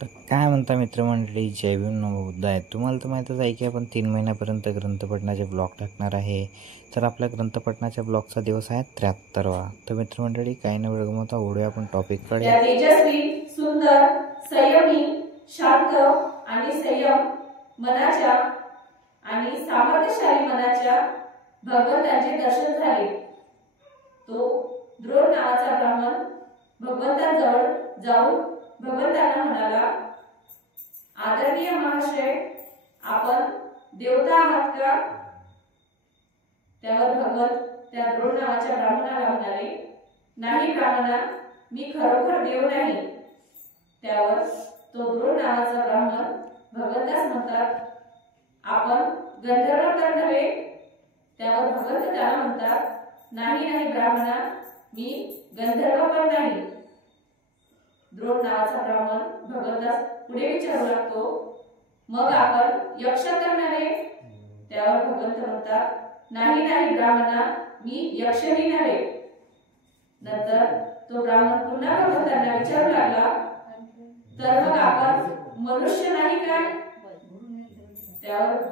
तर काय म्हणता मित्रमंडळी, जय भीम नमो बुद्धाय. तुम्हाला तर माहीतच आहे की आपण 3 महिन्यापर्यंत ग्रंथपठणाचे ब्लॉग टाकणार आहे. तर आपल्या ग्रंथपठणाच्या ब्लॉगचा दिवस आहे 73वा. तर मित्रमंडळी काही न वेळ गमावता ओढूया आपण टॉपिककडे. त्या तेजस्वी, सुंदर, संयमी, शांत आणि संयम मनाच्या आणि सामर्थ्यशाली मनाच्या भगवंताचे दर्शन झाले. तो द्रोण नावाचा ब्राह्मण भगवंताजवळ जाऊन भगवंतांना म्हणाला, आदरणीय महाशय, आपण देवता आहात का? त्यावर भगवंत त्या द्रोण नावाच्या ब्राह्मणाला म्हणाले, नाही ब्राह्मणा, मी खरोखर देव नाही. त्यावर तो द्रोण नावाचा ब्राह्मण भगवंतास म्हणतात, आपण गंधर्व तर नव्हे? त्यावर भगवंत त्याला म्हणतात, नाही नाही ब्राह्मणा, मी गंधर्व पण नाही. द्रोण नावाचा ब्राह्मण भगवंतास पुढे विचारू लागतो, मग आपण यक्ष तर नव्हे? त्यावर भगवंत म्हणतात, नाही नाही ब्राह्मणा, मी यक्षही नव्हे. नंतर तो ब्राह्मण पुन्हा भगवंतांना विचारू लागला, तर मग आपण मनुष्य नाही काय? त्यावर